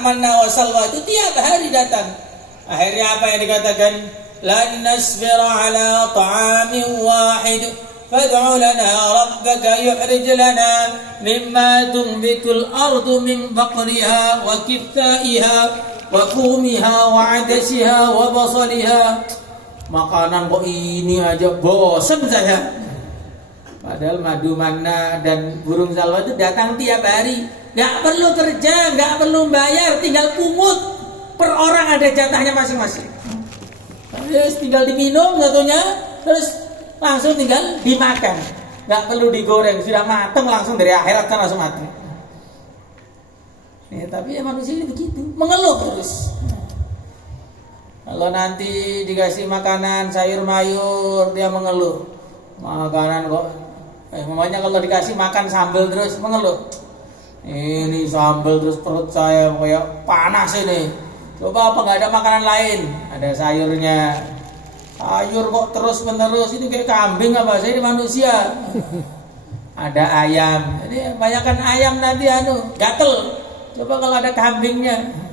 manna wa salwa itu tiap hari datang. Akhirnya apa yang dikatakan? Lan nasbira ala ta'amin wahid fad'u lana rabbaka yukhrij lana mimma tunbitul ardu min baqliha wa kithaiha wa fumiha wa adasiha wa basaliha. Makanan kok ini aja bosan saya. Padahal madu manna dan burung salwa itu datang tiap hari. Gak perlu kerja, gak perlu bayar, tinggal pungut. Per orang ada jatahnya masing-masing. Terus tinggal diminum satunya, terus langsung tinggal dimakan. Gak perlu digoreng, sudah matang langsung dari akhirat kan langsung matang. Ya, tapi ya manusia ini begitu, mengeluh terus. Kalau nanti dikasih makanan sayur mayur dia mengeluh. Makanan kok mamanya kalau dikasih makan sambal terus mengeluh. Ini sambal terus perut saya kayak panas ini. Coba apa nggak ada makanan lain? Ada sayurnya. Sayur kok terus menerus ini kayak kambing apa? Saya ini manusia. Ada ayam. Jadi banyakkan ayam nanti gatel. Coba kalau ada kambingnya.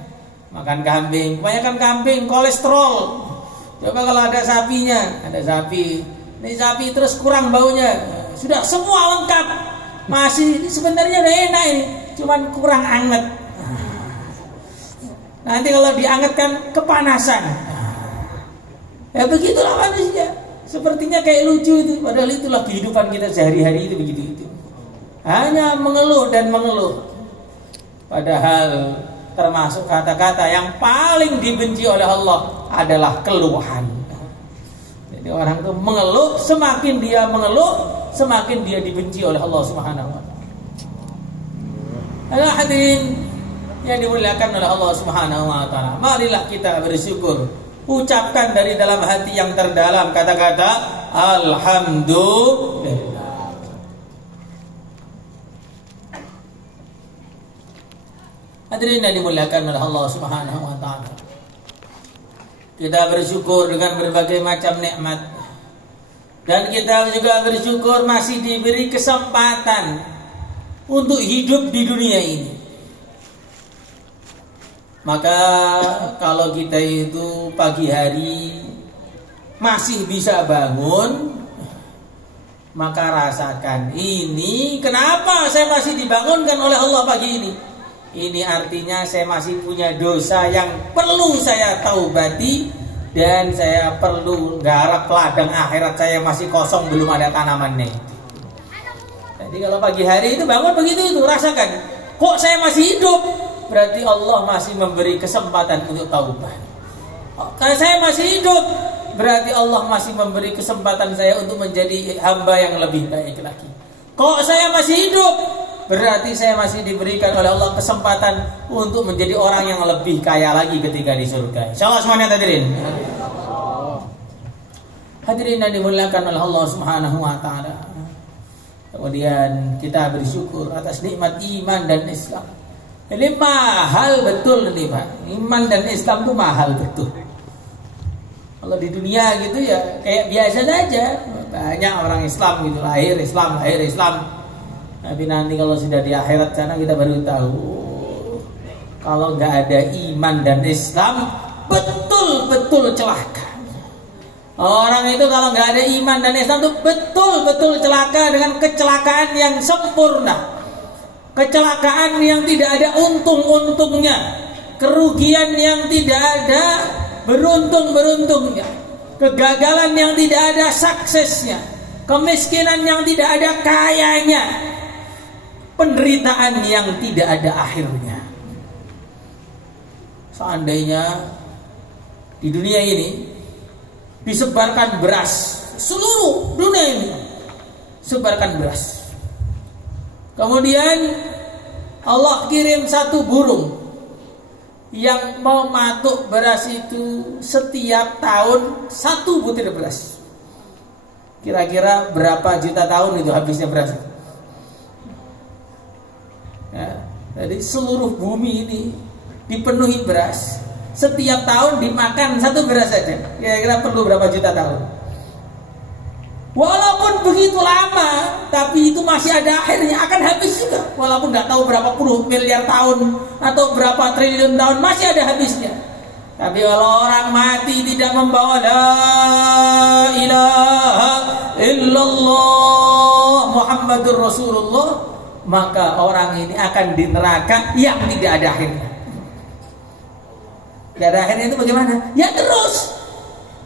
Makan kambing, kebanyakan kambing, kolesterol. Coba kalau ada sapinya, ada sapi. Ini sapi terus kurang baunya. Sudah semua lengkap. Masih ini sebenarnya udah enak ini, cuman kurang anget. Nanti kalau diangetkan kepanasan. Ya begitulah manusia. Sepertinya kayak lucu itu, padahal itulah kehidupan kita sehari-hari itu begitu. Hanya mengeluh dan mengeluh. Padahal termasuk kata-kata yang paling dibenci oleh Allah adalah keluhan. Jadi orang itu mengeluh, semakin dia mengeluh, semakin dia dibenci oleh Allah Subhanahu wa taala. Hadirin yang dimuliakan oleh Allah Subhanahu wa taala, marilah kita bersyukur. Ucapkan dari dalam hati yang terdalam kata-kata alhamdulillah. Hadirin yang dimuliakan oleh Allah Subhanahu wa taala. Kita bersyukur dengan berbagai macam nikmat. Dan kita juga bersyukur masih diberi kesempatan untuk hidup di dunia ini. Maka kalau kita itu pagi hari masih bisa bangun, maka rasakan ini kenapa saya masih dibangunkan oleh Allah pagi ini. Ini artinya saya masih punya dosa yang perlu saya taubati, dan saya perlu garap ladang akhirat saya masih kosong, belum ada tanamannya. Jadi kalau pagi hari itu bangun begitu itu rasakan, kok saya masih hidup? Berarti Allah masih memberi kesempatan untuk taubat. Kalau saya masih hidup, berarti Allah masih memberi kesempatan saya untuk menjadi hamba yang lebih baik lagi. Kok saya masih hidup? Berarti saya masih diberikan oleh Allah kesempatan untuk menjadi orang yang lebih kaya lagi ketika di surga. Insyaallah semuanya hadirin. Hadirin yang dimuliakan oleh Allah Subhanahu wa taala. Kemudian kita bersyukur atas nikmat iman dan Islam. Ini mahal betul nih Pak. Iman dan Islam itu mahal betul. Kalau di dunia gitu ya kayak biasa saja. Banyak orang Islam gitu, lahir Islam. Tapi nanti kalau sudah di akhirat sana kita baru tahu, kalau nggak ada iman dan Islam betul-betul celaka. Orang itu kalau nggak ada iman dan Islam itu betul-betul celaka dengan kecelakaan yang sempurna, kecelakaan yang tidak ada untung-untungnya, kerugian yang tidak ada beruntung-beruntungnya, kegagalan yang tidak ada suksesnya, kemiskinan yang tidak ada kayanya, penderitaan yang tidak ada akhirnya. Seandainya di dunia ini disebarkan beras, seluruh dunia ini sebarkan beras, kemudian Allah kirim satu burung yang mau matuk beras itu setiap tahun satu butir beras. Kira-kira berapa juta tahun itu habisnya beras itu? Ya, jadi seluruh bumi ini dipenuhi beras. Setiap tahun dimakan satu beras saja. Kira-kira perlu berapa juta tahun? Walaupun begitu lama, tapi itu masih ada akhirnya, akan habis juga. Walaupun nggak tahu berapa puluh miliar tahun atau berapa triliun tahun, masih ada habisnya. Tapi kalau orang mati tidak membawa la ilaha illallah Muhammadur Rasulullah, maka orang ini akan di neraka yang tidak ada akhirnya. Tidak ada akhirnya itu bagaimana? Ya terus.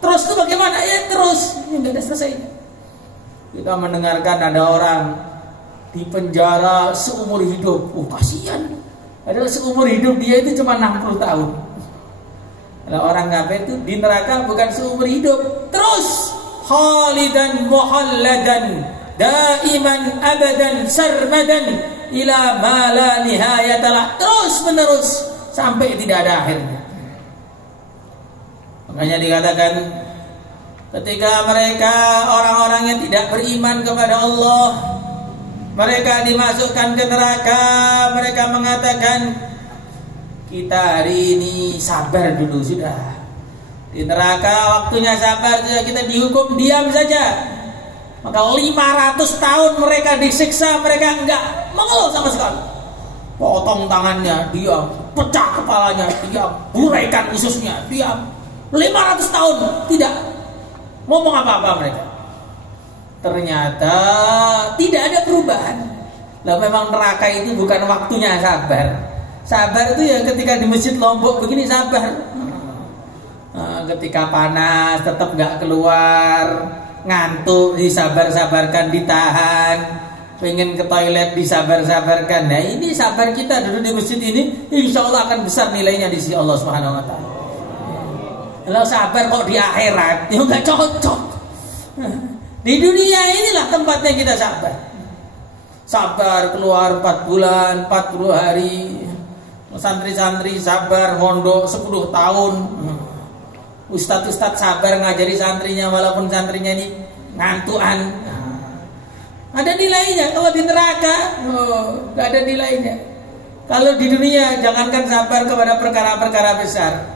Terus itu bagaimana? Ya terus. Ya nggak ada selesainya. Kita mendengarkan ada orang di penjara seumur hidup. Kasihan. Padahal seumur hidup dia itu cuma 60 tahun. Kalau orang kafir itu di neraka bukan seumur hidup, terus khalidan muhalladan daiman abadan sarmadan ila ma la nihayatalah, terus menerus sampai tidak ada akhirnya. Makanya dikatakan ketika mereka orang-orang yang tidak beriman kepada Allah, mereka dimasukkan ke neraka, mereka mengatakan, kita hari ini sabar dulu sudah. Di neraka waktunya sabar saja, kita dihukum diam saja. Maka 500 tahun mereka disiksa, mereka enggak mengeluh sama sekali. Potong tangannya, diam. Pecah kepalanya, diam. Buraikan ususnya, diam. 500 tahun tidak ngomong apa-apa mereka. Ternyata tidak ada perubahan. Lah memang neraka itu bukan waktunya sabar. Sabar itu ya ketika di Masjid Lombok begini sabar. Ketika panas tetap nggak keluar, ngantuk disabar-sabarkan, ditahan, pengen ke toilet disabar-sabarkan. Nah ini sabar kita dulu di masjid ini, insya Allah akan besar nilainya di sisi Allah Subhanahu Wa Taala. Kalau sabar kok di akhirat, ya nggak cocok. Di dunia inilah tempatnya kita sabar. Sabar keluar 4 bulan, 40 hari. Santri-santri sabar mondok 10 tahun. Ustadz-ustadz sabar ngajari santrinya walaupun santrinya ini ngantuan. Ada nilainya. Kalau di neraka gak ada nilainya. Kalau di dunia jangankan sabar kepada perkara-perkara besar,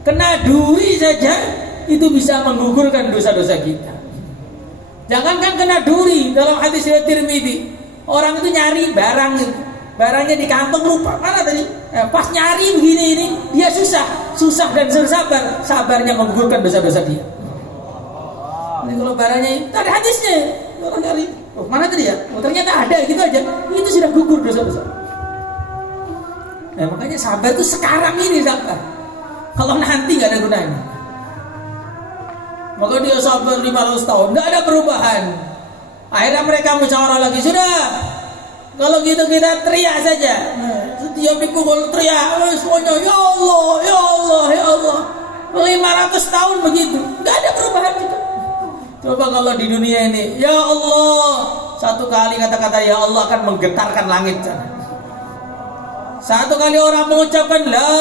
kena duri saja itu bisa menggugurkan dosa-dosa kita. Jangankan kena duri, dalam hadis riwayat Tirmidzi, orang itu nyari barang itu, barangnya di kantong lupa mana tadi. Pas nyari begini ini dia susah dan bersabar, sabarnya menggugurkan dosa-dosa dia. Ini kalau barangnya itu ada hadisnya, orang nyari, mana tadi ya? Ternyata ada gitu aja, itu sudah gugur dosa-dosa. Nah, makanya sabar itu sekarang ini sabar. Kalau nanti nggak ada gunanya. Maka dia sabar 500 tahun, nggak ada perubahan. Akhirnya mereka musyawarah lagi, sudah. Kalau gitu kita teriak saja. Setiap dipukul teriak, semuanya ya Allah, ya Allah, ya Allah. 500 tahun begitu, nggak ada perubahan juga. Coba kalau di dunia ini, ya Allah, satu kali kata-kata ya Allah akan menggetarkan langit. Satu kali orang mengucapkan la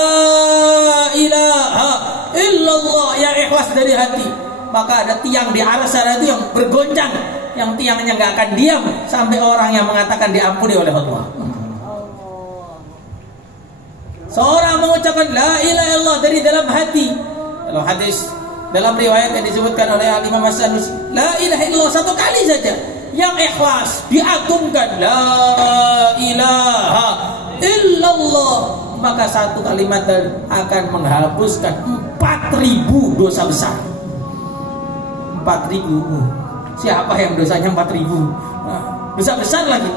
ilaha illallah yang ikhlas dari hati, maka ada tiang di aras sana itu yang bergoncang, yang tiangnya nggak akan diam sampai orang yang mengatakan diampuni oleh Allah. Seorang mengucapkan la ilaha illallah dari dalam hati. Dalam hadis, dalam riwayat yang disebutkan oleh Imam Hasan, la ilaha illallah satu kali saja yang ikhlas diagungkan, la ilaha illallah, maka satu kalimat akan menghapuskan 4.000 dosa besar. 4.000. Siapa yang dosanya 4.000? Dosa besar lagi.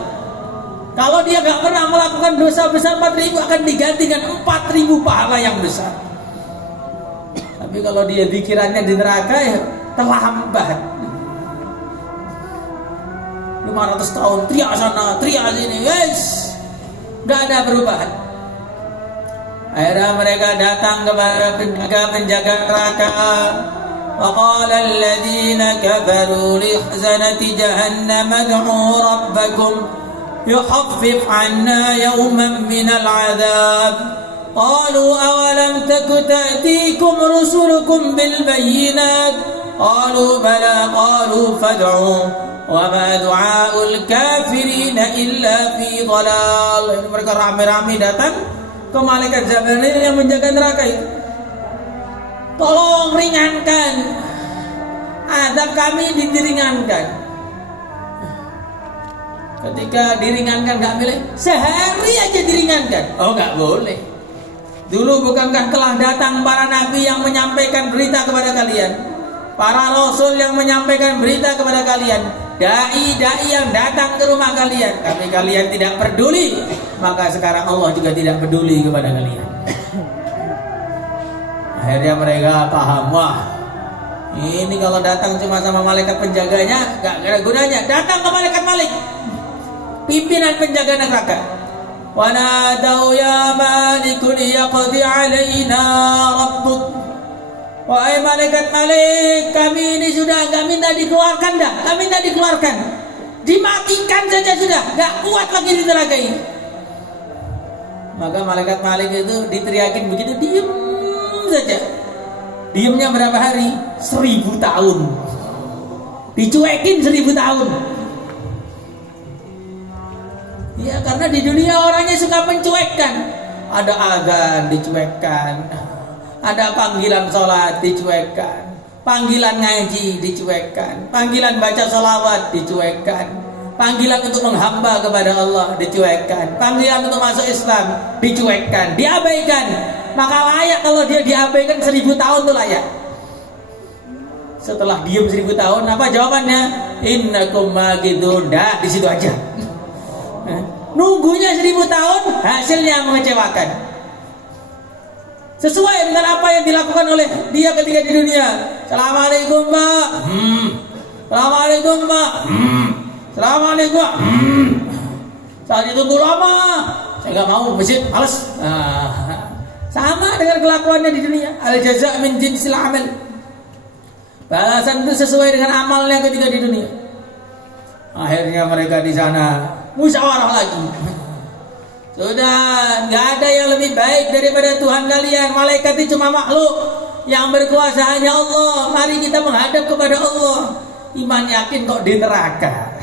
Kalau dia gak pernah melakukan dosa besar 4.000 akan diganti dengan 4.000 pahala yang besar. Tapi kalau dia pikirannya di neraka ya terlambat. 500 tahun teriak sana, teriak sini, guys. Gak ada perubahan. Akhirnya mereka datang kepada penjaga neraka. Waqala alladhina kafaru lihzanati jahannam ad'u rabbakum yuhaffif 'anna yawman minal 'adzab. Qalu awalam taku ta'tikum rusulukum bil bayyinat. Qalu bala, qalu fad'u wa ma du'aul kafirin illa fi dhalal. Mereka rame-rame datang ke malaikat Jibril yang menjaga neraka itu. Tolong ringankan azab kami diringankan. Ketika diringankan nggak boleh, sehari aja diringankan. Oh nggak boleh. Dulu bukankah telah datang para nabi yang menyampaikan berita kepada kalian, para rasul yang menyampaikan berita kepada kalian, dai-dai yang datang ke rumah kalian, tapi kalian tidak peduli. Maka sekarang Allah juga tidak peduli kepada kalian. Akhirnya mereka paham, wah ini kalau datang cuma sama malaikat penjaganya gak ada gunanya. Datang ke malaikat Malik, pimpinan penjaga neraka. Wa nadau ya malikun yaqdi alaina rabbuk. Wahai malaikat Malik, kami ini sudah gak minta dikeluarkan dah, gak minta dikeluarkan, dimatikan saja sudah, gak kuat lagi di neraka ini. Maka malaikat Malik itu diteriakin begitu, diem saja. Diemnya berapa hari? 1000 tahun. Dicuekin 1000 tahun. Ya karena di dunia orangnya suka mencuekkan. Ada azan dicuekkan, ada panggilan sholat dicuekkan, panggilan ngaji dicuekkan, panggilan baca sholawat dicuekkan, panggilan untuk menghamba kepada Allah dicuekkan, panggilan untuk masuk Islam dicuekkan, diabaikan. Maka layak kalau dia diabaikan 1000 tahun tuh layak. Setelah diem 1000 tahun, apa jawabannya? Innakum magidun. Dah di situ aja. Nunggunya 1000 tahun, hasilnya mengecewakan. Sesuai dengan apa yang dilakukan oleh dia ketika di dunia. Assalamualaikum Pak. Assalamualaikum Pak. Assalamualaikum. Saat ditunggu lama, saya nggak mau masjid, males. Sama dengan kelakuannya di dunia. Al jaza' min jinsil amal. Balasan itu sesuai dengan amalnya ketika di dunia. Akhirnya mereka di sana musyawarah lagi. Sudah nggak ada yang lebih baik daripada Tuhan kalian. Malaikat itu cuma makhluk, yang berkuasa hanya Allah. Mari kita menghadap kepada Allah. Iman yakin kok di neraka.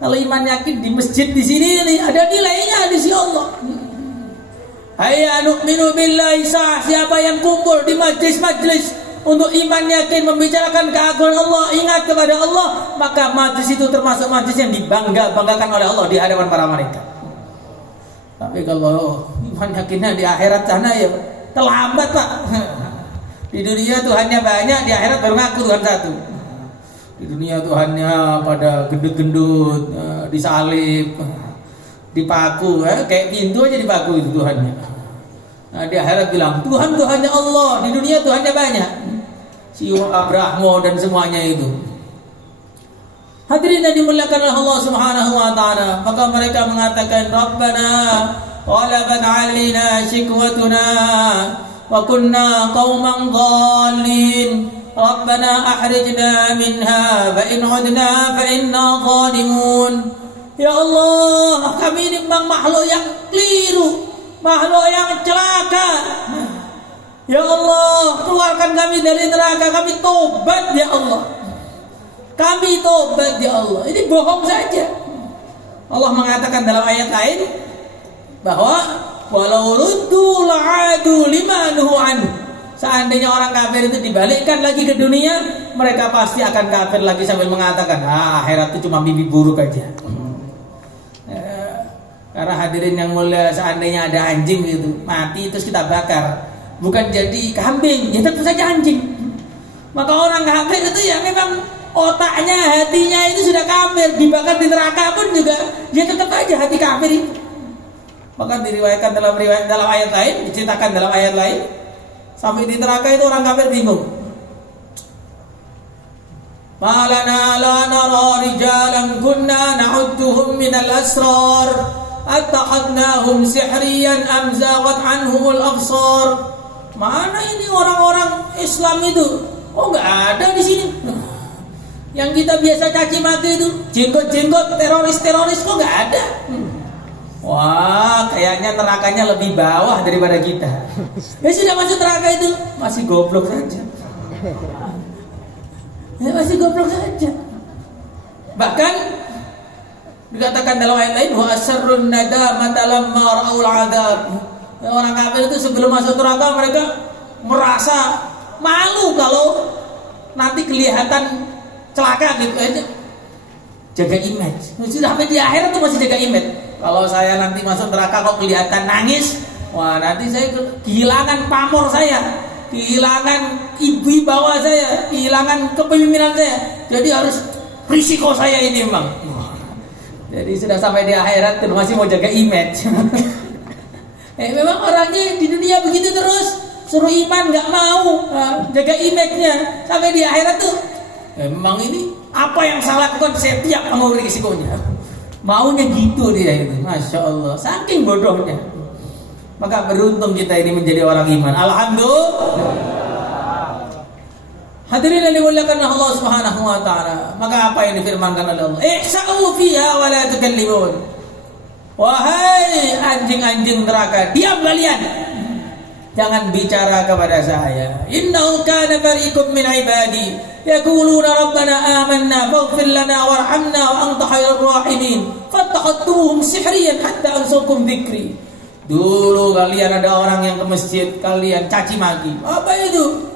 Kalau iman yakin di masjid di sini ada nilainya di sisi Allah. Hayya nu'minu billahi sah. Siapa yang kumpul di majlis-majlis untuk iman yakin membicarakan keagungan Allah, ingat kepada Allah, maka majlis itu termasuk majlis yang dibanggakan oleh Allah di hadapan para malaikat. Tapi kalau iman yakinnya di akhirat sana ya terlambat Pak. Di dunia Tuhannya banyak, di akhirat baru ngaku Tuhan satu. Di dunia Tuhannya pada gendut-gendut, disalib, dipaku, kayak pintu aja dipaku itu Tuhannya. Nah, di akhirat bilang Tuhan Tuhannya Allah, di dunia Tuhannya banyak. Siwa Abrahmo dan semuanya itu. Hadirin yang dimuliakan oleh Allah Subhanahu wa taala, maka mereka mengatakan Rabbana ghalabat 'alaina shikwatuna wa kunna qauman dhalin. Rabbana akhrijna minha fa in 'udna fa inna zalimun. Ya Allah, kami ini memang makhluk yang keliru, makhluk yang celaka. Ya Allah, keluarkan kami dari neraka, kami tobat ya Allah. Kami tobat ya Allah. Ini bohong saja. Allah mengatakan dalam ayat lain bahwa walau ruddu la'adu lima nuhu anhu. Seandainya orang kafir itu dibalikkan lagi ke dunia, mereka pasti akan kafir lagi sambil mengatakan, akhirat itu cuma mimpi buruk aja. Karena hadirin yang mulia, seandainya ada anjing gitu mati terus kita bakar, bukan jadi kambing, ya tetap saja anjing. Maka orang kafir itu ya memang otaknya, hatinya itu sudah kafir, dibakar di neraka pun juga dia tetap aja hati kafir itu. Maka diriwayatkan dalam ayat lain, diceritakan dalam ayat lain, sampai di neraka itu orang kafir bingung. Malana la nara rijalan kunna na'udduhum minal asrar attakhadnahum sihriyan am zaghat anhumul absar. Mana ini orang-orang Islam itu? Oh enggak ada di sini. Yang kita biasa caci maki itu jenggot-jenggot teroris-teroris kok enggak ada. Wah, kayaknya nerakanya lebih bawah daripada kita. Ya sudah masuk neraka itu masih goblok saja. Ya masih goblok saja. Bahkan dikatakan dalam ayat lain wa asrun nadamata lamma ra'ul adzab. Orang kafir itu sebelum masuk neraka mereka merasa malu kalau nanti kelihatan celaka gitu aja. Jaga image. Sudah sampai di akhirat tuh masih jaga image. Kalau saya nanti masuk neraka kok kelihatan nangis, wah nanti saya kehilangan pamor saya, kehilangan wibawa saya, kehilangan kepemimpinan saya. Jadi harus risiko saya ini memang. Jadi sudah sampai di akhirat tuh masih mau jaga image. Memang orangnya di dunia begitu terus, suruh iman nggak mau, jaga image-nya. Sampai di akhirat tuh, memang ini apa yang saya lakukan saya tiap mau risikonya. Maunya gitu dia itu, masya Allah, saking bodohnya. Maka beruntung kita ini menjadi orang iman. Alhamdulillah. Hadirin yang dimuliakan Allah Subhanahu wa taala. Maka apa yang difirmankan oleh Allah? Ihsa'u fiha wa la tukallimun. Wahai anjing-anjing neraka, diam kalian. Jangan bicara kepada saya. Innahu kana fariqum min ibadi yaquluna rabbana amanna faghfir lana warhamna wa anta khairur rahimin fattakhadtuhum sihriyan hatta ansukum dzikri. Dulu kalian ada orang yang ke masjid, kalian caci maki. Apa itu?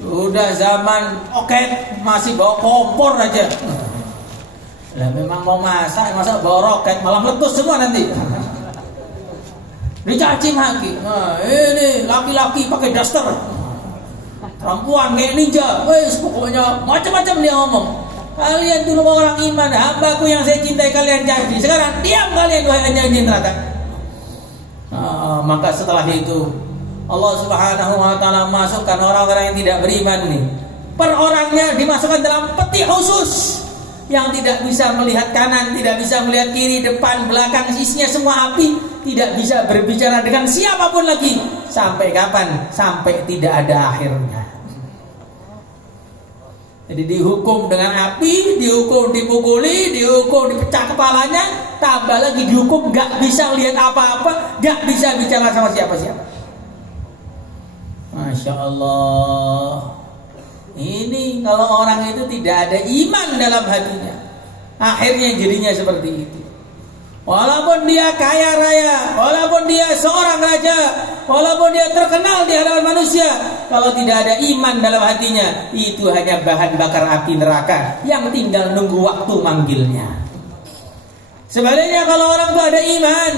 Sudah zaman oket masih bawa kompor aja. Lah memang mau masak, masa bawa roket malah meletus semua nanti. Dicaci maki. Nah, ini laki-laki pakai daster. Perempuan kayak ninja. Wes pokoknya macam-macam dia ngomong. Kalian dulu orang iman, hambaku yang saya cintai kalian caci. Sekarang diam kalian wahai anjing neraka. Maka setelah itu Allah Subhanahu wa taala masukkan orang-orang yang tidak beriman nih. Per orangnya dimasukkan dalam peti khusus yang tidak bisa melihat kanan, tidak bisa melihat kiri, depan, belakang, isinya semua api, tidak bisa berbicara dengan siapapun lagi. Sampai kapan? Sampai tidak ada akhirnya. Jadi dihukum dengan api, dihukum dipukuli, dihukum dipecah kepalanya, tambah lagi dihukum gak bisa lihat apa-apa, gak bisa bicara sama siapa-siapa. Masya Allah. Ini kalau orang itu tidak ada iman dalam hatinya, akhirnya jadinya seperti itu. Walaupun dia kaya raya, walaupun dia seorang raja, walaupun dia terkenal di hadapan manusia, kalau tidak ada iman dalam hatinya, itu hanya bahan bakar api neraka yang tinggal nunggu waktu manggilnya. Sebaliknya kalau orang itu ada iman,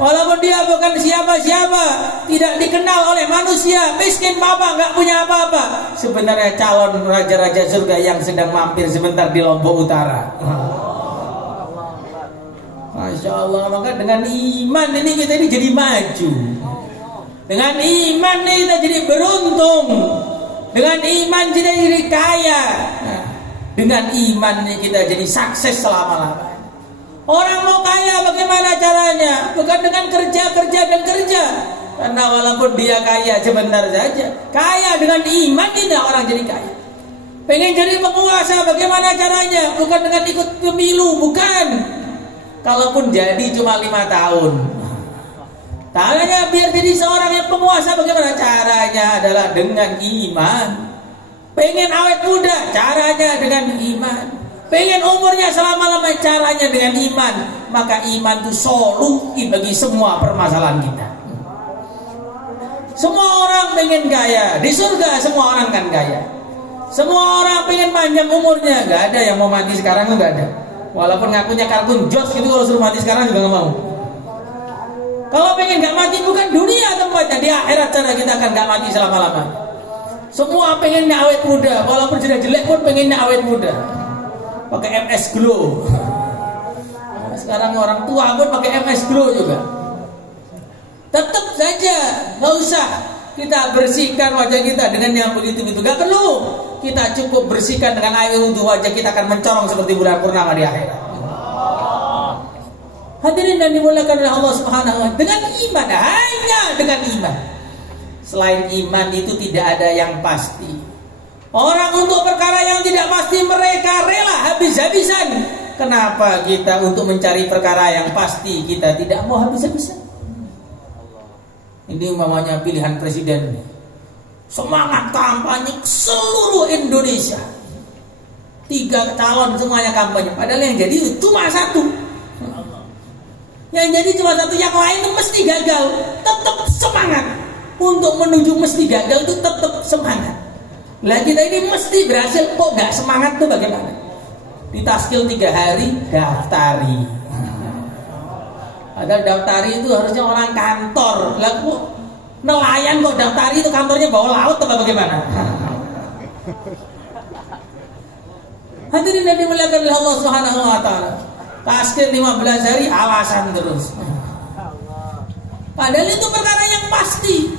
walaupun dia bukan siapa-siapa, tidak dikenal oleh manusia, miskin papa, nggak punya apa-apa, sebenarnya calon raja-raja surga yang sedang mampir sebentar di Lombok Utara. Masya Allah. Maka dengan iman ini kita ini jadi maju. Dengan iman ini kita jadi beruntung. Dengan iman kita jadi kaya. Dengan iman ini kita jadi sukses selama-lamanya. Orang mau kaya bagaimana caranya? Bukan dengan kerja dan kerja. Karena walaupun dia kaya sebentar saja, kaya dengan iman tidak orang jadi kaya. Pengen jadi penguasa bagaimana caranya? Bukan dengan ikut pemilu, bukan. Kalaupun jadi cuma 5 tahun. Caranya biar jadi seorang yang penguasa bagaimana? Caranya adalah dengan iman. Pengen awet muda, caranya dengan iman. Pengen umurnya selama-lamanya, caranya dengan iman. Maka iman itu solusi bagi semua permasalahan kita. Semua orang pengen kaya. Di surga semua orang kan kaya. Semua orang pengen panjang umurnya. Gak ada yang mau mati sekarang tuh gak ada. Walaupun ngakunya kartun Jos gitu, kalau suruh mati sekarang juga gak mau. Kalau pengen gak mati bukan dunia tempatnya, di akhirat sana kita akan gak mati selama-lamanya. Semua pengennya awet muda, walaupun sudah jelek pun pengennya awet muda. Pakai MS Glow. Sekarang orang tua pun pakai MS Glow juga. Tetap saja gak usah kita bersihkan wajah kita dengan yang begitu-begitu, gak perlu. Kita cukup bersihkan dengan air wudhu, wajah kita akan mencorong seperti bulan purnama di akhirat. Hadirin dan dimuliakan oleh Allah Subhanahu wa taala, dengan iman, hanya dengan iman. Selain iman itu tidak ada yang pasti. Orang untuk perkara yang tidak pasti mereka rela habis-habisan. Kenapa kita untuk mencari perkara yang pasti kita tidak mau habis-habisan? Ini umpamanya pilihan presiden, semangat kampanye seluruh Indonesia, 3 calon semuanya kampanye, padahal yang jadi cuma 1. Yang jadi cuma 1, yang lain itu mesti gagal. Tetap semangat untuk menuju mesti gagal itu, tetap semangat. Lah kita ini mesti berhasil, kok nggak semangat tuh bagaimana? Ditaskil 3 hari, daftari. Padahal daftari itu harusnya orang kantor. Lah kok nelayan kok daftari itu kantornya bawah laut atau bagaimana? Hadirin yang dimuliakan oleh Allah Subhanahu wa taala. Taskil 15 hari alasan terus. Padahal itu perkara yang pasti.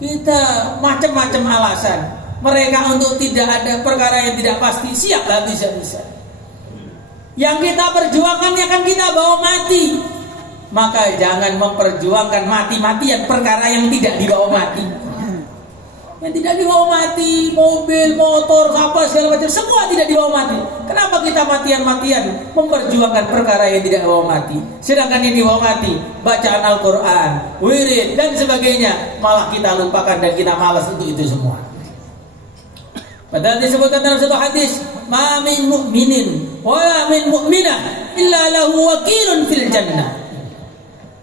Kita macam-macam alasan. Mereka untuk tidak ada perkara yang tidak pasti siap habis-habisan. Yang kita perjuangkan akan kita bawa mati. Maka jangan memperjuangkan mati-matian perkara yang tidak dibawa mati. Yang tidak dibawa mati, mobil, motor, apa segala macam, semua tidak dibawa mati. Kenapa kita matian-matian memperjuangkan perkara yang tidak dibawa mati? Sedangkan yang dibawa mati, bacaan Al-Quran, wirid dan sebagainya, malah kita lupakan dan kita malas untuk itu semua. Padahal disebutkan dalam satu hadis, ma min mu'minin wa min mu'minah illa lahu wakilun fil jannah.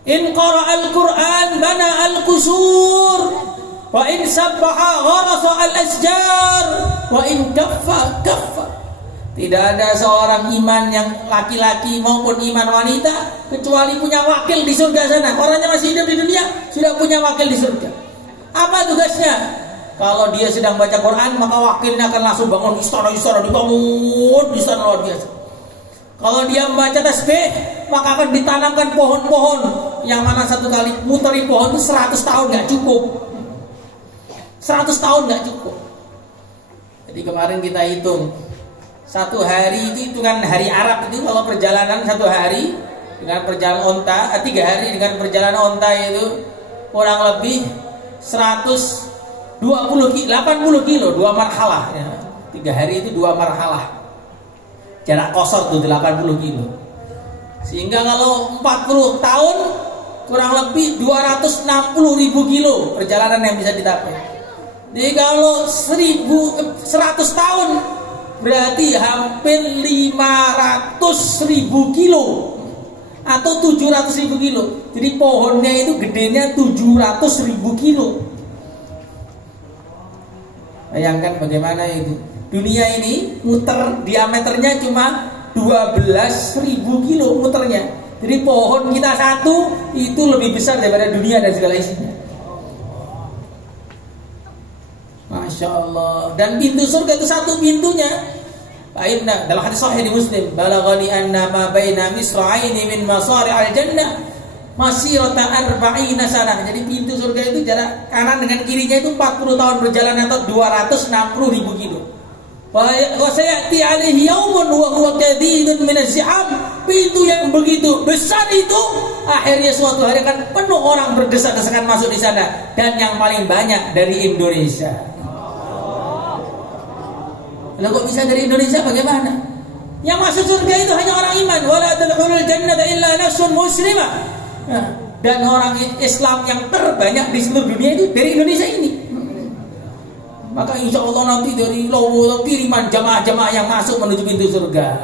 In qara'al Qur'an bana al-qusur, wa in sabbaha gharasa al-asjar, wa in kaffa kaffa. Tidak ada seorang iman yang laki-laki maupun iman wanita kecuali punya wakil di surga sana. Orangnya masih hidup di dunia sudah punya wakil di surga. Apa tugasnya? Kalau dia sedang baca Quran, maka wakilnya akan langsung bangun istana-istana, dibangun istana luar biasa. Kalau dia membaca tasbih, maka akan ditanamkan pohon-pohon yang mana satu kali muteri pohon itu 100 tahun nggak cukup. 100 tahun nggak cukup. Jadi kemarin kita hitung 1 hari itu hitungan hari Arab itu kalau perjalanan 1 hari dengan perjalanan onta, 3 hari dengan perjalanan onta itu kurang lebih 80 kilo, 2 marhalah ya. 3 hari itu 2 marhalah. Jarak kosor tuh 80 kilo. Sehingga kalau 40 tahun kurang lebih 260.000 kilo perjalanan yang bisa dicapai. Jadi kalau 100 tahun berarti hampir 500.000 kilo atau 700.000 kilo. Jadi pohonnya itu gedenya 700.000 kilo. Bayangkan bagaimana itu. Dunia ini muter diameternya cuma 12.000 kilo muternya. Jadi pohon kita satu itu lebih besar daripada dunia dan segala isinya. Masya Allah. Dan pintu surga itu satu pintunya. Baiklah, dalam hadis sahih di Muslim, balaghani anna ma baina misra'aini min masari'il jannah masirata 40 sanah. Jadi pintu surga itu jarak kanan dengan kirinya itu 40 tahun perjalanan atau 260.000 kilo. Wa sayati alaihi yaumun wa huwa kadidun min az-zi'ab. Pintu yang begitu besar itu akhirnya suatu hari akan penuh orang berdesak-desakan masuk di sana, dan yang paling banyak dari Indonesia. Lah kok bisa dari Indonesia bagaimana? Yang masuk surga itu hanya orang iman. Wala tadkhulul jannata illa nafsun muslimah. Nah, dan orang Islam yang terbanyak di seluruh dunia itu dari Indonesia ini. Maka insya Allah nanti dari Lawu kiriman jamaah-jamaah yang masuk menuju pintu surga.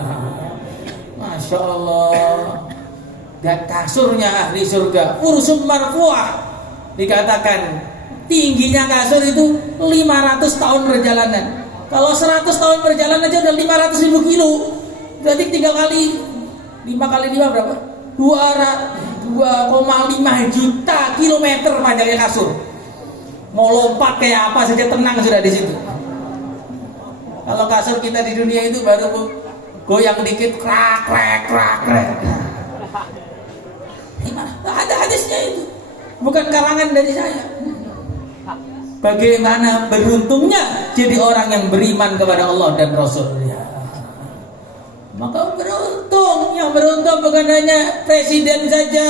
Masya Allah. Dan kasurnya ahli surga ursum marfu'ah, dikatakan tingginya kasur itu 500 tahun perjalanan. Kalau 100 tahun perjalanan aja udah 500.000 kilo. Berarti 3 kali 5 kali 5 berapa? 2,5 juta kilometer panjangnya kasur. Mau lompat kayak apa saja tenang sudah di situ. Kalau kasur kita di dunia itu baru goyang dikit krak krak krak krak. Gimana? Ada hadisnya itu. Bukan karangan dari saya. Bagaimana beruntungnya jadi orang yang beriman kepada Allah dan Rasulnya. Maka beruntung. Yang beruntung bukan hanya presiden saja,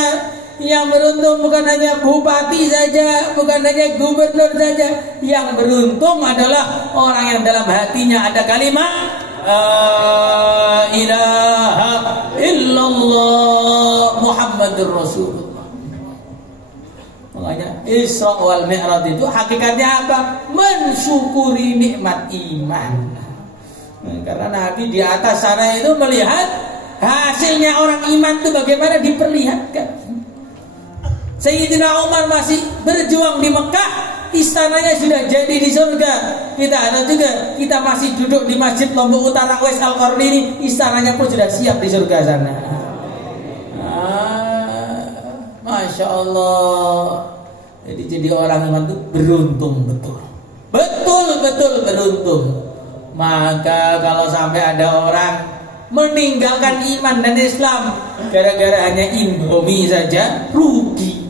yang beruntung bukan hanya bupati saja, bukan hanya gubernur saja. Yang beruntung adalah orang yang dalam hatinya ada kalimat La ilaha illallah Muhammadur Rasulullah. Makanya Isra wal Mi'raj itu hakikatnya apa? Mensyukuri nikmat iman. Karena Nabi di atas sana itu melihat hasilnya orang iman itu bagaimana diperlihatkan. Sayyidina Umar masih berjuang di Mekah istananya sudah jadi di surga. Kita ada juga, kita masih duduk di Masjid Lombok Utara West Al-Qarni ini, istananya pun sudah siap di surga sana. Masya Allah. Jadi orang iman itu beruntung betul. Betul beruntung. Maka kalau sampai ada orang meninggalkan iman dan Islam gara-gara hanya Indomie saja, rugi.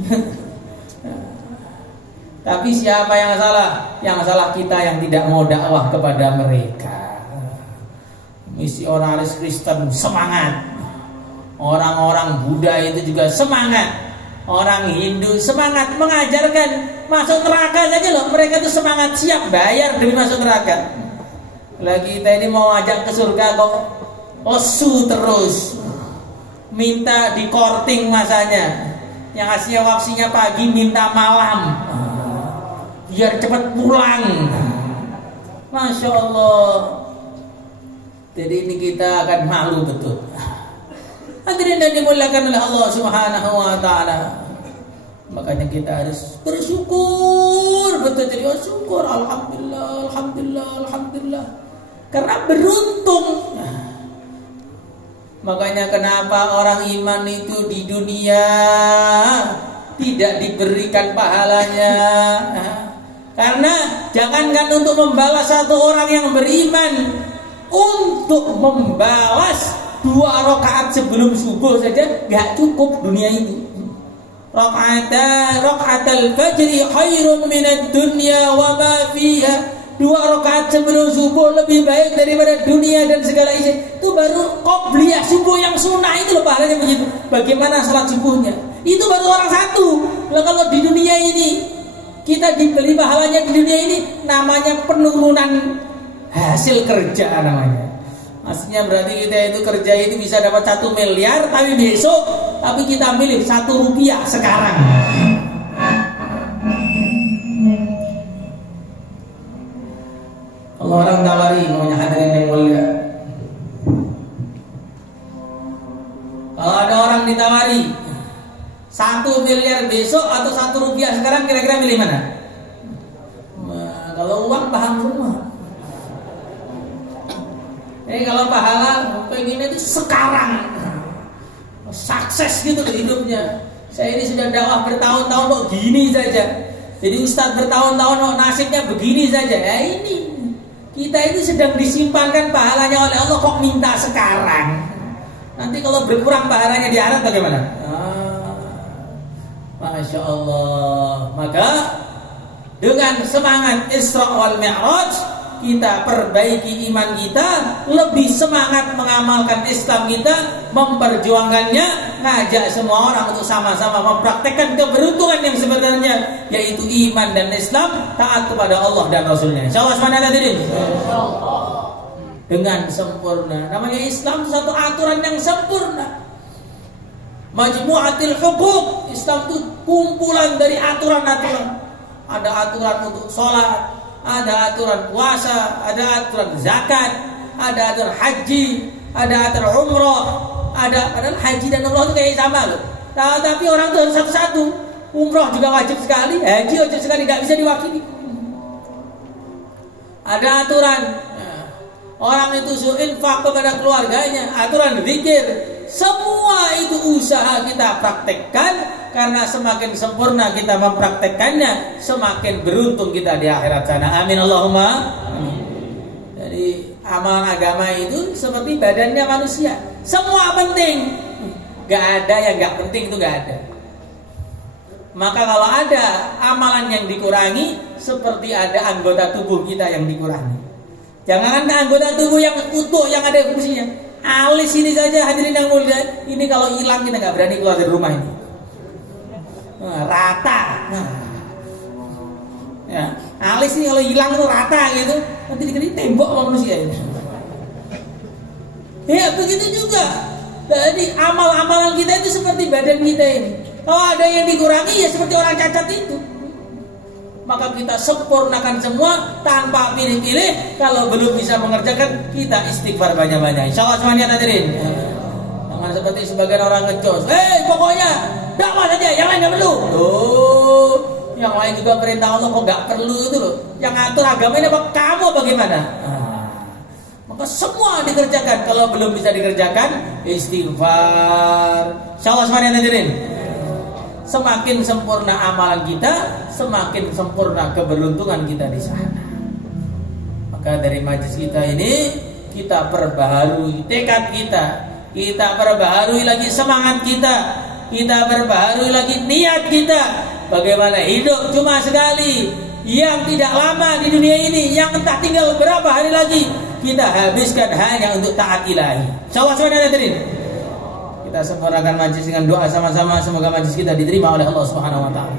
Tapi siapa yang salah? Yang salah kita yang tidak mau dakwah kepada mereka. Misionaris Kristen semangat, orang-orang Buddha itu juga semangat, orang Hindu semangat mengajarkan masuk neraka saja loh. Mereka itu semangat, siap bayar demi masuk neraka. Lagi kita ini mau ajak ke surga kok lesu terus, minta di korting masanya, yang hasilnya waksinya pagi minta malam biar cepat pulang. Masya Allah. Jadi ini kita akan malu betul. Hadirin yang dimuliakan oleh Allah Subhanahu wa taala. Makanya kita harus bersyukur betul. Jadi syukur, alhamdulillah, alhamdulillah, alhamdulillah. Karena beruntung. Makanya kenapa orang iman itu di dunia tidak diberikan pahalanya. Karena jangankan untuk membalas satu orang yang beriman, untuk membalas 2 rakaat sebelum subuh saja gak cukup dunia ini. Rakaatal fajri khairun minad dunya wa ma fiha. 2 rakaat sebelum subuh lebih baik daripada dunia dan segala isi. Itu baru qobliyah subuh yang sunnah itu loh pahalanya begitu. Bagaimana salat subuhnya? Itu baru orang satu. Nah, kalau di dunia ini kita dibeli pahalanya di dunia ini, namanya penurunan hasil kerja namanya. Maksudnya berarti kita itu kerja itu bisa dapat 1 miliar, tapi besok tapi kita milih 1 rupiah sekarang. Kalau orang tawari maunya hadirin yang mulia, kalau ada orang ditawari 1 miliar besok atau 1 rupiah sekarang, kira-kira milih mana? Nah, kalau uang paham semua. Kalau pahala pengennya itu sekarang, sukses gitu hidupnya. Saya ini sudah dakwah bertahun-tahun kok gini saja. Jadi ustadz bertahun-tahun kok nasibnya begini saja. Ya ini kita itu sedang disimpankan pahalanya oleh Allah, kok minta sekarang. Nanti kalau berkurang pahalanya di akhirat bagaimana? Masya Allah. Maka dengan semangat Isra wal Mi'raj kita perbaiki iman kita, lebih semangat mengamalkan Islam kita, memperjuangkannya, ngajak semua orang untuk sama-sama mempraktekkan keberuntungan yang sebenarnya, yaitu iman dan Islam, taat kepada Allah dan Rasulnya. Insyaallah semuanya hadirin. Dengan sempurna. Namanya Islam itu satu aturan yang sempurna. Majmu'atil huquq. Islam itu kumpulan dari aturan-aturan. Ada aturan untuk sholat, ada aturan puasa, ada aturan zakat, ada aturan haji, ada aturan umrah, padahal haji dan umrah itu kayak sama loh. Tapi orang itu harus satu-satu. Umrah juga wajib sekali, haji wajib sekali, nggak bisa diwakili. Ada aturan orang itu infak kepada keluarganya, aturan zikir. Semua itu usaha kita praktekkan, karena semakin sempurna kita mempraktekkannya, semakin beruntung kita di akhirat sana. Amin Allahumma amin. Jadi amalan agama itu seperti badannya manusia, semua penting. Gak ada yang gak penting, itu gak ada. Maka kalau ada amalan yang dikurangi, seperti ada anggota tubuh kita yang dikurangi. Jangan anggota tubuh yang utuh, yang ada fungsinya. Alis ini saja hadirin yang mulia, ini kalau hilang kita gak berani keluar dari rumah ini. Rata. Ya, alis ini kalau hilang itu rata gitu, nanti dikira tembok manusia ini. Ya begitu juga. Jadi amal-amalan kita itu seperti badan kita ini. Kalau ada yang dikurangi, ya seperti orang cacat itu. Maka kita sempurnakan semua tanpa pilih-pilih. Kalau belum bisa mengerjakan, kita istighfar banyak-banyak. Insyaallah semuanya hadirin. Jangan seperti sebagian orang ngecos. Pokoknya dakwah saja, yang lain nggak perlu. Tuh, Yang lain juga perintah Allah kok nggak perlu itu loh. Yang ngatur agama ini apa kamu bagaimana? Maka semua dikerjakan. Kalau belum bisa dikerjakan, istighfar. Insyaallah semuanya hadirin. Semakin sempurna amalan kita, semakin sempurna keberuntungan kita di sana. Maka dari majelis kita ini, kita perbaharui tekad kita perbaharui lagi semangat kita perbaharui lagi niat kita. Bagaimana hidup cuma sekali, yang tidak lama di dunia ini, yang entah tinggal berapa hari lagi, kita habiskan hanya untuk taat ilahi. Insyaallah semuanya hadirin. Kita sempurnakan majlis dengan doa sama-sama, semoga majlis kita diterima oleh Allah Subhanahu wa taala.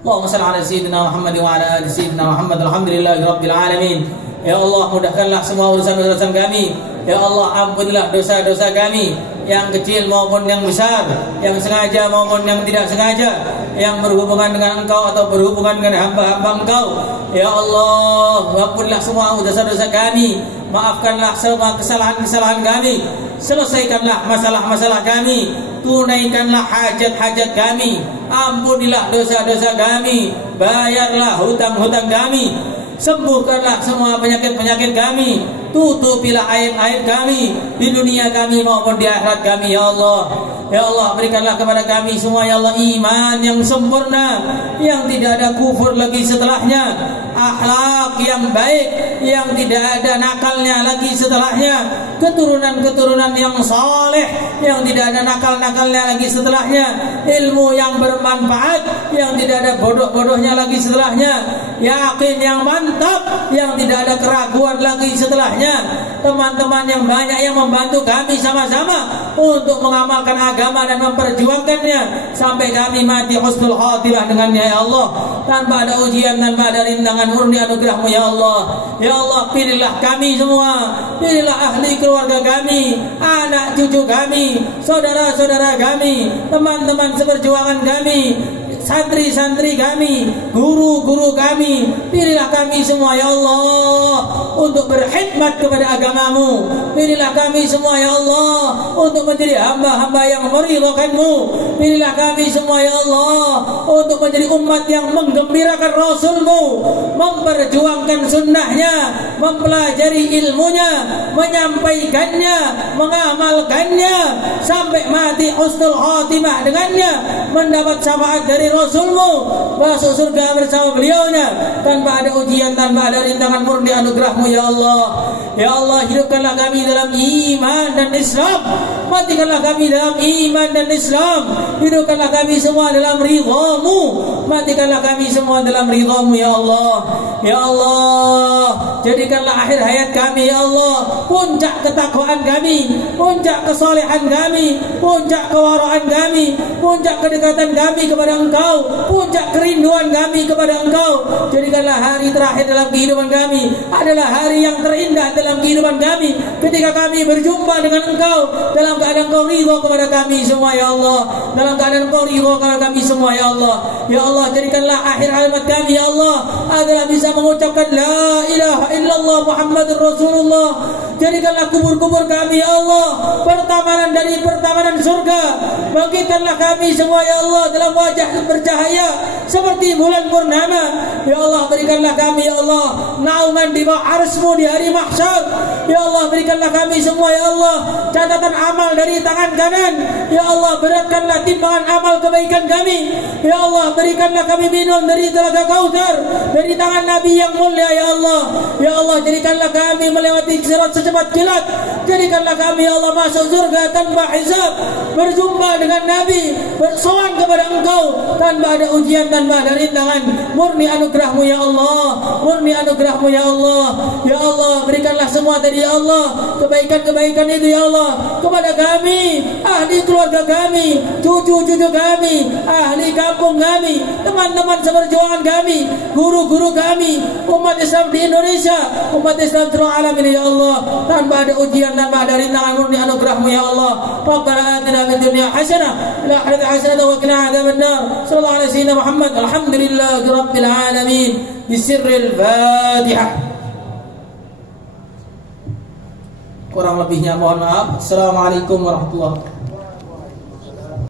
Allahumma shalli ala sayyidina Muhammad wa ala ali sayyidina Muhammad. Alhamdulillahirabbil alamin. Ya Allah, mudahkanlah semua urusan-urusan kami. Ya Allah, ampunilah dosa-dosa kami, yang kecil maupun yang besar, yang sengaja maupun yang tidak sengaja, yang berhubungan dengan Engkau atau berhubungan dengan hamba-hamba Engkau. Ya Allah, ampunilah semua dosa-dosa kami, maafkanlah semua kesalahan-kesalahan kami, selesaikanlah masalah-masalah kami, tunaikanlah hajat-hajat kami, ampunilah dosa-dosa kami, bayarlah hutang-hutang kami, sembuhkanlah semua penyakit-penyakit kami, tutupilah aib-aib kami di dunia kami maupun di akhirat kami. Ya Allah, ya Allah, berikanlah kepada kami semua ya Allah iman yang sempurna, yang tidak ada kufur lagi setelahnya, akhlak yang baik yang tidak ada nakalnya lagi setelahnya, keturunan-keturunan yang saleh yang tidak ada nakal-nakalnya lagi setelahnya, ilmu yang bermanfaat yang tidak ada bodoh-bodohnya lagi setelahnya, yakin yang mantap yang tidak ada keraguan lagi setelahnya. Teman-teman yang banyak yang membantu kami sama-sama untuk mengamalkan agama dan memperjuangkannya sampai kami mati husnul khatimah dengannya ya Allah, tanpa ada ujian, tanpa ada rintangan, murni anugerah-Mu ya Allah. Ya Allah, pilihlah kami semua, pilihlah ahli keluarga kami, anak cucu kami, saudara-saudara kami, teman-teman seperjuangan kami, santri-santri kami, guru-guru kami, pilihlah kami semua ya Allah untuk berkhidmat kepada agama-Mu. Pilihlah kami semua ya Allah untuk menjadi hamba-hamba yang meridhakan-Mu. Pilihlah kami semua ya Allah untuk menjadi umat yang menggembirakan Rasul-Mu, memperjuangkan sunnahnya, mempelajari ilmunya, menyampaikannya, mengamalkannya sampai mati husnul khatimah dengannya, mendapat syafaat dari Rasul-Mu, masuk surga bersama beliaunya tanpa ada ujian, tanpa ada rintangan, murni anugerah-Mu ya Allah. Ya Allah, hidupkanlah kami dalam iman dan Islam, matikanlah kami dalam iman dan Islam, hidupkanlah kami semua dalam ridha-Mu, matikanlah kami semua dalam ridha-Mu ya Allah. Ya Allah, jadikanlah akhir hayat kami ya Allah puncak ketakwaan kami, puncak kesolehan kami, puncak kewaraan kami, puncak kedekatan kami kepada Engkau, puncak kerinduan kami kepada Engkau. Jadikanlah hari terakhir dalam kehidupan kami adalah hari yang terindah dalam kehidupan kami, ketika kami berjumpa dengan Engkau dalam keadaan Engkau ridha kepada kami semua ya Allah, dalam keadaan Engkau ridha kepada kami semua ya Allah. Ya Allah, jadikanlah akhir hayat kami ya Allah adalah bisa mengucapkan la ilaha illallah Muhammadur Rasulullah. Jadikanlah kubur-kubur kami ya Allah pertamanan dari pertamanan surga. Bangkitkanlah kami semua ya Allah dalam wajah bercahaya seperti bulan purnama. Ya Allah, berikanlah kami ya Allah naungan di bawah arsy-Mu di hari mahsyar. Ya Allah, berikanlah kami semua ya Allah catatan amal dari tangan kanan. Ya Allah, beratkanlah timbangan amal kebaikan kami. Ya Allah, berikanlah kami minum dari telaga Kautsar dari tangan Nabi yang mulia ya Allah. Ya Allah, jadikanlah kami melewati sirat secepat kilat. Jadikanlah kami ya Allah masuk surga tanpa hisab, berjumpa dengan Nabi, bersowan kepada Engkau tanpa ada ujian, tanpa ada rintangan, murni anugerah-Mu ya Allah, murni anugerah-Mu ya Allah. Ya Allah, berikanlah semua tadi ya Allah kebaikan-kebaikan itu ya Allah kepada kami, ahli keluarga kami, cucu-cucu kami, ahli kampung kami, teman-teman seperjuangan kami, guru-guru kami, umat Islam di Indonesia, umat Islam seluruh alam ini ya Allah, tanpa ada ujian, tanpa ada rintangan, murni anugerah-Mu ya Allah. Rabbana atina fid dunya hasanah wa fil akhirati hasanah wa qina adzabannar. Sallallahu alaihi wasallam Muhammad. Alhamdulillahi rabbil alamin. Bisirril Fatihah. Kurang lebihnya mohon maaf. Assalamualaikum warahmatullahi wabarakatuh.